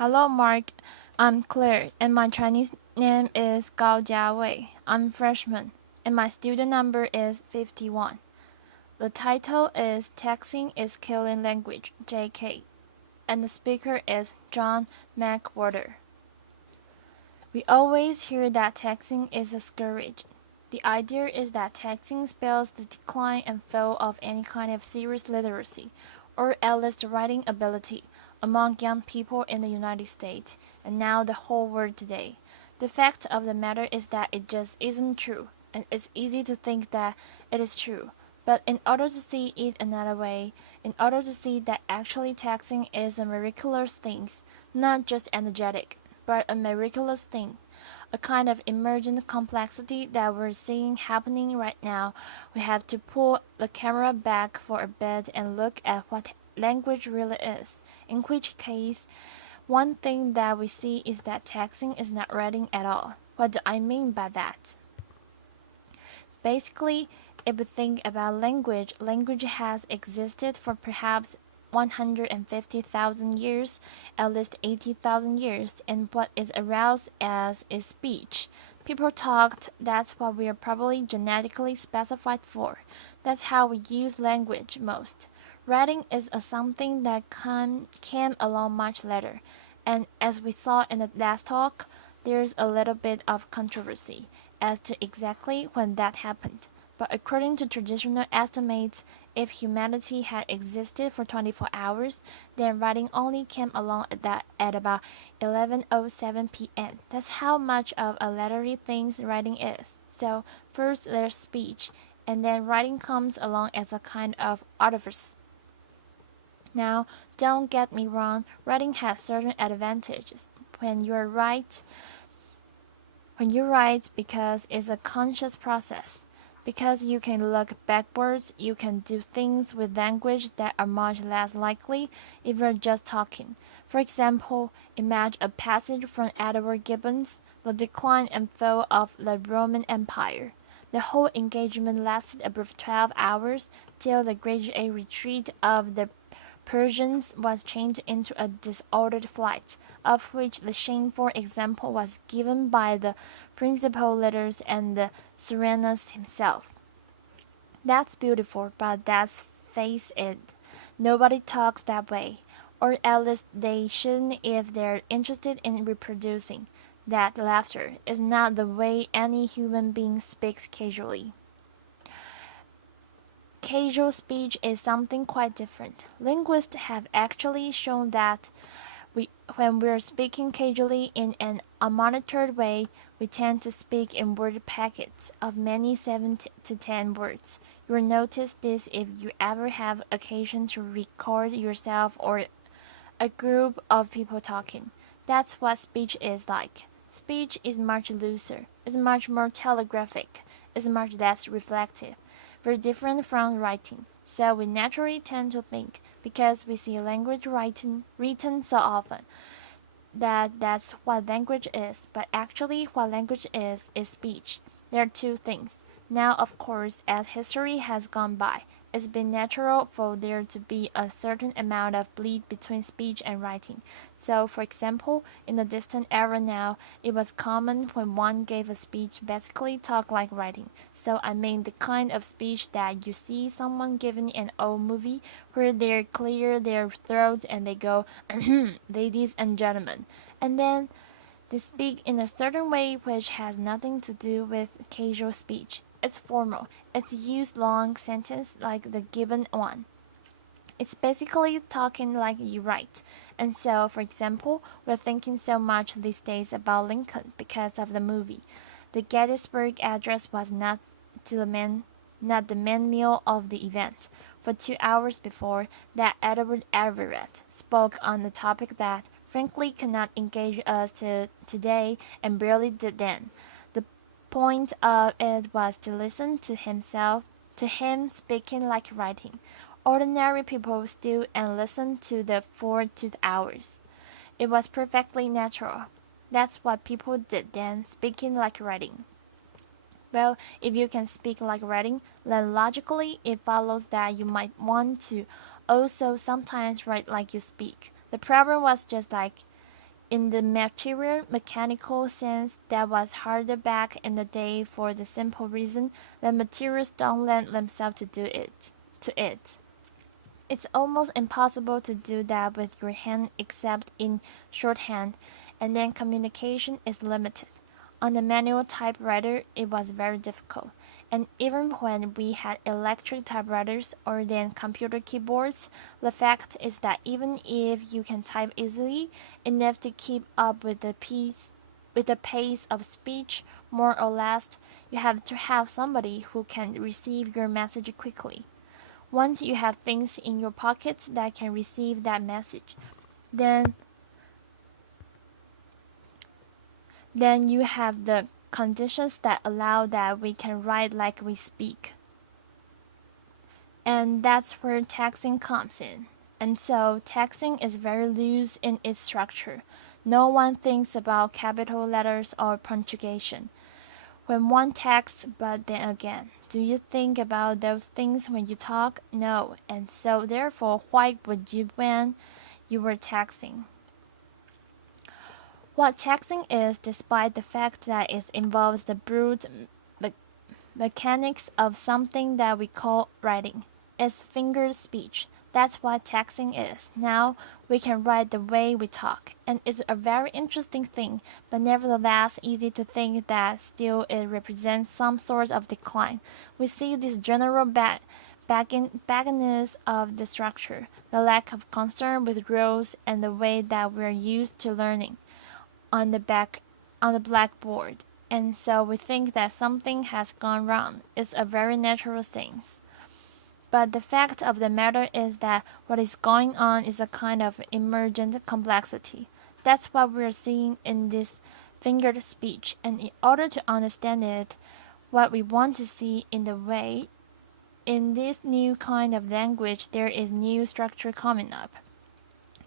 Hello, Mark. I'm Claire, and my Chinese name is Gao Jiawei. I'm a freshman, and my student number is 51. The title is Texting is Killing Language, JK, and the speaker is John McWhorter. We always hear that texting is a scourge. The idea is that texting spells the decline and fall of any kind of serious literacy, or at least writing ability, among young people in the United States, and now the whole world today. The fact of the matter is that it just isn't true, and it's easy to think that it is true. But in order to see it another way, in order to see that actually texting is a miraculous thing, not just energetic, but a miraculous thing, a kind of emergent complexity that we're seeing happening right now, we have to pull the camera back for a bit and look at what language really is. In which case, one thing that we see is that texting is not writing at all. What do I mean by that? Basically, if we think about language, language has existed for perhaps 150,000 years, at least 80,000 years, and what is aroused as is speech. People talked, that's what we are probably genetically specified for. That's how we use language most. Writing is a something that came along much later, and as we saw in the last talk, there's a little bit of controversy as to exactly when that happened. But according to traditional estimates, if humanity had existed for 24 hours, then writing only came along at about 11:07 p.m. That's how much of a literary thing writing is. So first there's speech, and then writing comes along as a kind of artifice. Now, don't get me wrong, writing has certain advantages. When you're right, when you write, because it's a conscious process, because you can look backwards, you can do things with language that are much less likely if you're just talking. For example, imagine a passage from Edward Gibbon's The Decline and Fall of the Roman Empire. The whole engagement lasted above 12 hours till the gradual retreat of the Persians was changed into a disordered flight, of which the shameful example was given by the principal leaders and the Serenus himself. That's beautiful, but let's face it, nobody talks that way, or at least they shouldn't if they're interested in reproducing. That laughter is not the way any human being speaks casually. Casual speech is something quite different. Linguists have actually shown that when we're speaking casually in an unmonitored way, we tend to speak in word packets of many 7 to 10 words. You'll notice this if you ever have occasion to record yourself or a group of people talking. That's what speech is like. Speech is much looser, is much more telegraphic, is much less reflective, very different from writing. So we naturally tend to think, because we see language written so often, that that's what language is. But actually, what language is speech. There are two things. Now, of course, as history has gone by, it's been natural for there to be a certain amount of bleed between speech and writing. So, for example, in the distant era now, it was common when one gave a speech basically talk like writing. So I mean the kind of speech that you see someone giving in an old movie where they clear their throat and they go, ladies and gentlemen. And then they speak in a certain way which has nothing to do with casual speech. It's formal. It's used long sentence like the given one. It's basically talking like you write. And so, for example, we're thinking so much these days about Lincoln because of the movie. The Gettysburg Address was not the main meal of the event. For 2 hours before that, Edward Everett spoke on a topic that, frankly, cannot engage us today and barely did then. The point of it was to listen to him speaking like writing. Ordinary people stood and listened to the for 2 hours. It was perfectly natural. That's what people did then, speaking like writing. Well, if you can speak like writing, then logically it follows that you might want to also sometimes write like you speak. The problem was just like in the material mechanical sense that was harder back in the day for the simple reason that materials don't lend themselves to it. It's almost impossible to do that with your hand except in shorthand, and then communication is limited. On the manual typewriter, it was very difficult, and even when we had electric typewriters or then computer keyboards, the fact is that even if you can type easily enough to keep up with the pace of speech, more or less, you have to have somebody who can receive your message quickly. Once you have things in your pockets that can receive that message, then then you have the conditions that allow that we can write like we speak. And that's where texting comes in. And so texting is very loose in its structure. No one thinks about capital letters or punctuation when one texts, but then again, do you think about those things when you talk? No. And so therefore, why would you when you were texting? What texting is, despite the fact that it involves the brute me- mechanics of something that we call writing, is finger speech. That's what texting is. Now we can write the way we talk, and it's a very interesting thing, but nevertheless easy to think that still it represents some sort of decline. We see this general bagginess of the structure, the lack of concern with rules, and the way that we're used to learning on the blackboard, and so we think that something has gone wrong. It's a very natural thing. But the fact of the matter is that what is going on is a kind of emergent complexity. That's what we're seeing in this fingered speech, and in order to understand it, what we want to see in the way in this new kind of language there is new structure coming up.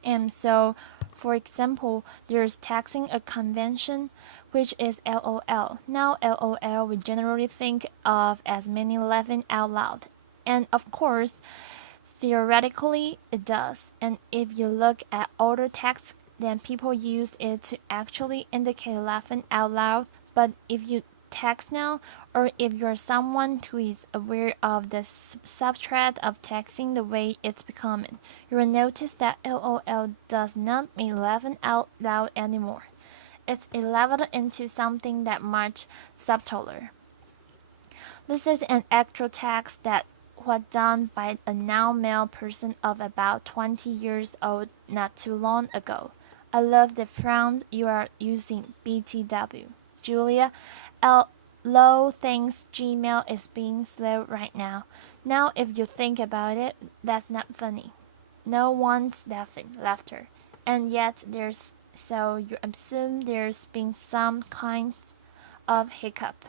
And so, for example, there's taxing a convention, which is LOL. Now, LOL we generally think of as meaning laughing out loud. And of course, theoretically, it does. And if you look at older texts, then people use it to actually indicate laughing out loud. But if you text now, or if you're someone who is aware of the substrat of texting the way it's becoming, you will notice that LOL does not mean laughing out loud anymore. It's elevated into something that much subtler. This is an actual text that was done by a now male person of about 20 years old not too long ago. I love the font you are using, BTW. Julia, Low thinks Gmail is being slow right now. Now, if you think about it, that's not funny. No one's laughter. And yet, so you assume there's been some kind of hiccup.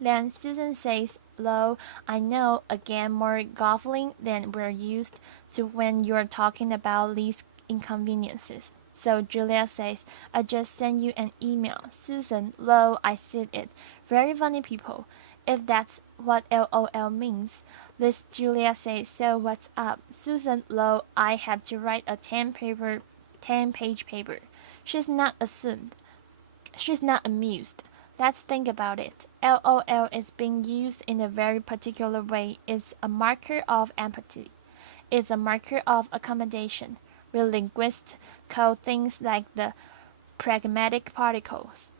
Then Susan says, Lo, I know, again more gofling than we're used to when you're talking about these inconveniences. So Julia says, I just sent you an email. Susan, Lo, I see it. Very funny people. If that's what LOL means. This Julia says, so what's up? Susan, Lo, I had to write a 10-page paper. She's not assumed. She's not amused. Let's think about it. LOL is being used in a very particular way. It's a marker of empathy. It's a marker of accommodation. Real linguists call things like the pragmatic particles.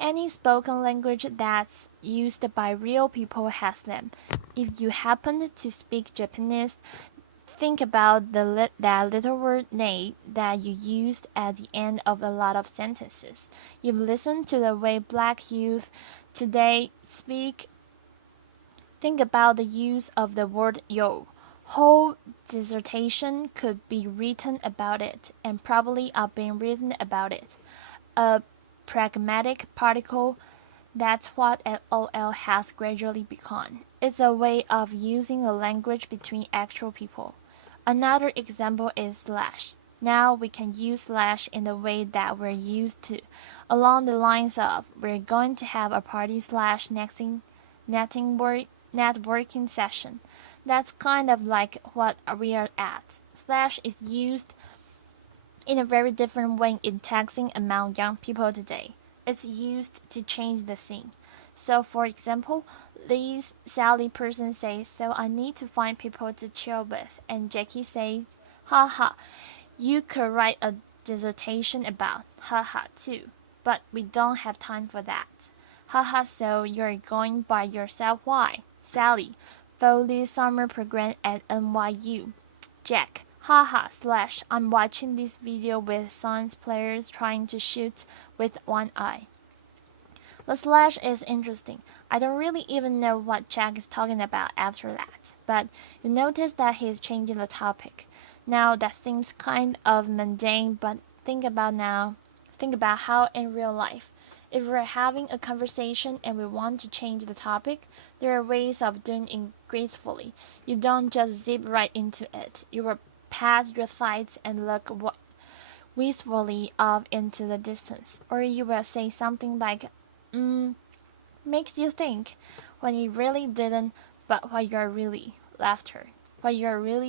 Any spoken language that's used by real people has them. If you happen to speak Japanese, think about that little word "ne" that you used at the end of a lot of sentences. You've listened to the way black youth today speak. Think about the use of the word yo. Whole dissertation could be written about it, and probably are being written about it. A pragmatic particle, that's what LOL has gradually become. It's a way of using a language between actual people. Another example is slash. Now we can use slash in the way that we're used to, along the lines of we're going to have a party slash networking session. That's kind of like what we are at. Slash is used in a very different way in texting among young people today. It's used to change the scene. So, for example, this Sally person says, "So I need to find people to chill with," and Jackie says, "Haha, you could write a dissertation about, haha, too, but we don't have time for that. Haha, so you're going by yourself? Why? Sally, for this summer program at NYU. Jack, haha, slash, I'm watching this video with science players trying to shoot with one eye." The slash is interesting. I don't really even know what Jack is talking about after that, but you notice that he's changing the topic. Now that seems kind of mundane, but think about how in real life, if we're having a conversation and we want to change the topic, there are ways of doing it gracefully. You don't just zip right into it. You will pat your sides and look wistfully off into the distance, or you will say something like, makes you think, when you really didn't, but what you're really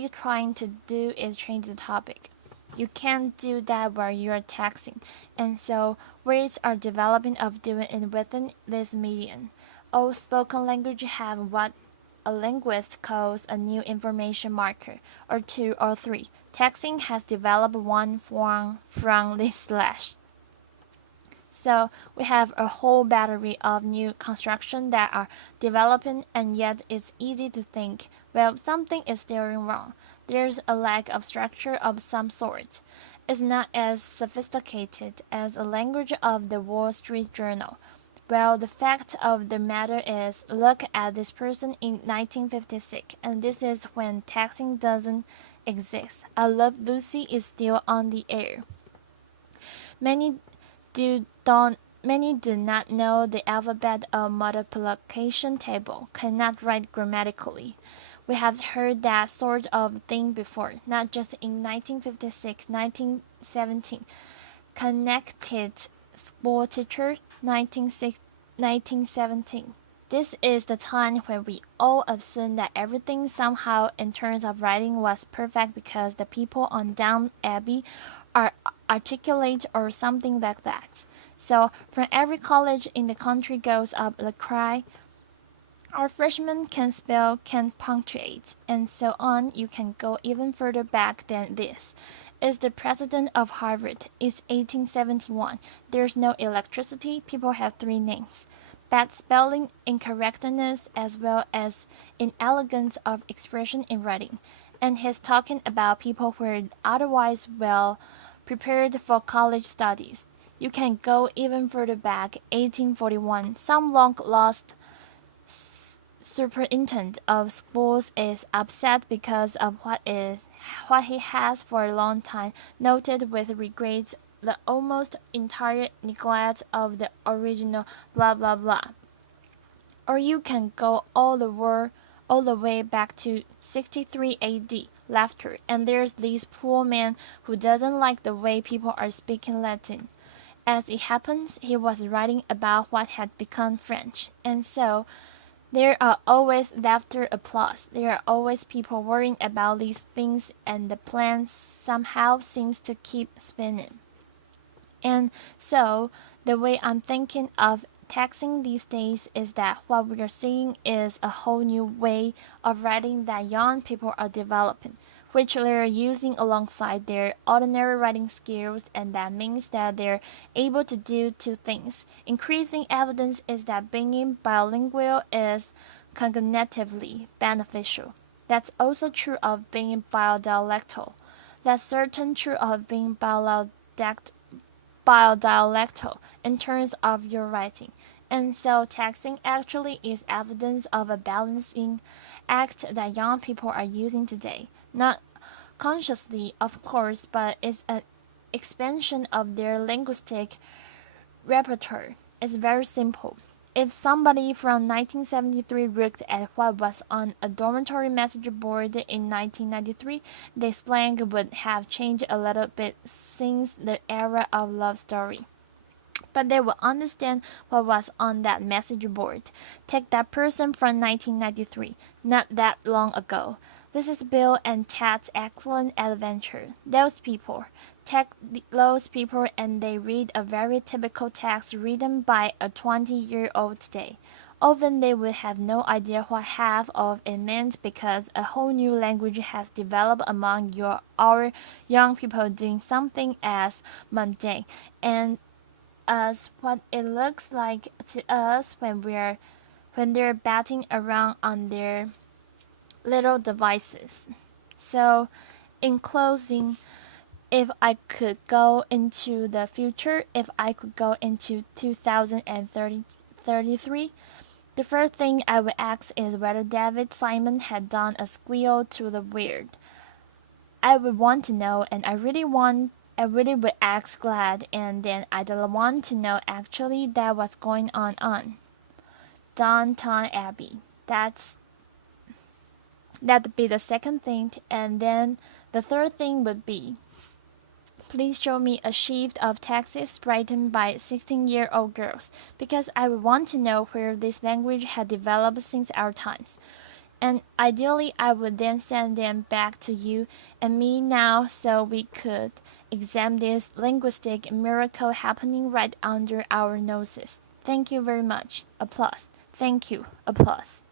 trying to do is change the topic. You can't do that while you're texting, and so ways are developing of doing it within this medium. All spoken language have what a linguist calls a new information marker, or two or three. Texting has developed one form from this slash. So we have a whole battery of new construction that are developing, and yet it's easy to think, well, something is still wrong. There's a lack of structure of some sort. It's not as sophisticated as a language of the Wall Street Journal. Well, the fact of the matter is, look at this person in 1956, and this is when texting doesn't exist. I Love Lucy is still on the air. Many Many do not know the alphabet or multiplication table, cannot write grammatically. We have heard that sort of thing before, not just in 1956, 1917. Connected school teacher, 1917. This is the time when we all assume that everything somehow in terms of writing was perfect because the people on Down Abbey are articulate or something like that. So from every college in the country goes up the cry, our freshmen can spell, can punctuate, and so on. You can go even further back than this. Is the president of Harvard. It's 1871. There's no electricity. People have three names. Bad spelling, incorrectness, as well as inelegance of expression in writing. And he's talking about people who are otherwise well prepared for college studies. You can go even further back, 1841. Some long lost superintendent of schools is upset because of what he has for a long time noted with regret the almost entire neglect of the original blah blah blah. Or you can go all the way back to 63 AD, laughter, and there's this poor man who doesn't like the way people are speaking Latin. As it happens, he was writing about what had become French, and so there are always laughter, applause. There are always people worrying about these things, and the plan somehow seems to keep spinning. And so, the way I'm thinking of texting these days is that what we are seeing is a whole new way of writing that young people are developing, which they're using alongside their ordinary writing skills, and that means that they're able to do two things. Increasing evidence is that being bilingual is cognitively beneficial. That's also true of being biodialectal. That's certain true of being biodialectal in terms of your writing. And so texting actually is evidence of a balancing act that young people are using today. Not consciously, of course, but it's an expansion of their linguistic repertoire. It's very simple. If somebody from 1973 looked at what was on a dormitory message board in 1993, the slang would have changed a little bit since the era of love story. But they will understand what was on that message board. Take that person from 1993, not that long ago. This is Bill and Ted's excellent adventure. Those people, Take those people and they read a very typical text written by a 20-year-old today. Often they would have no idea what half of it meant because a whole new language has developed among our young people doing something as mundane and as what it looks like to us when they're batting around on their little devices. So, in closing, if I could go into the future, if I could go into 2033, the first thing I would ask is whether David Simon had done a squeal to the weird. I would want to know, and I really would ask Glad, and then I'd want to know actually that what's going on Downton Abbey. That'd be the second thing, and then the third thing would be, please show me a sheaf of texts written by 16-year-old girls, because I would want to know where this language had developed since our times. And ideally, I would then send them back to you and me now so we could examine this linguistic miracle happening right under our noses. Thank you very much. Applause. Thank you. Applause.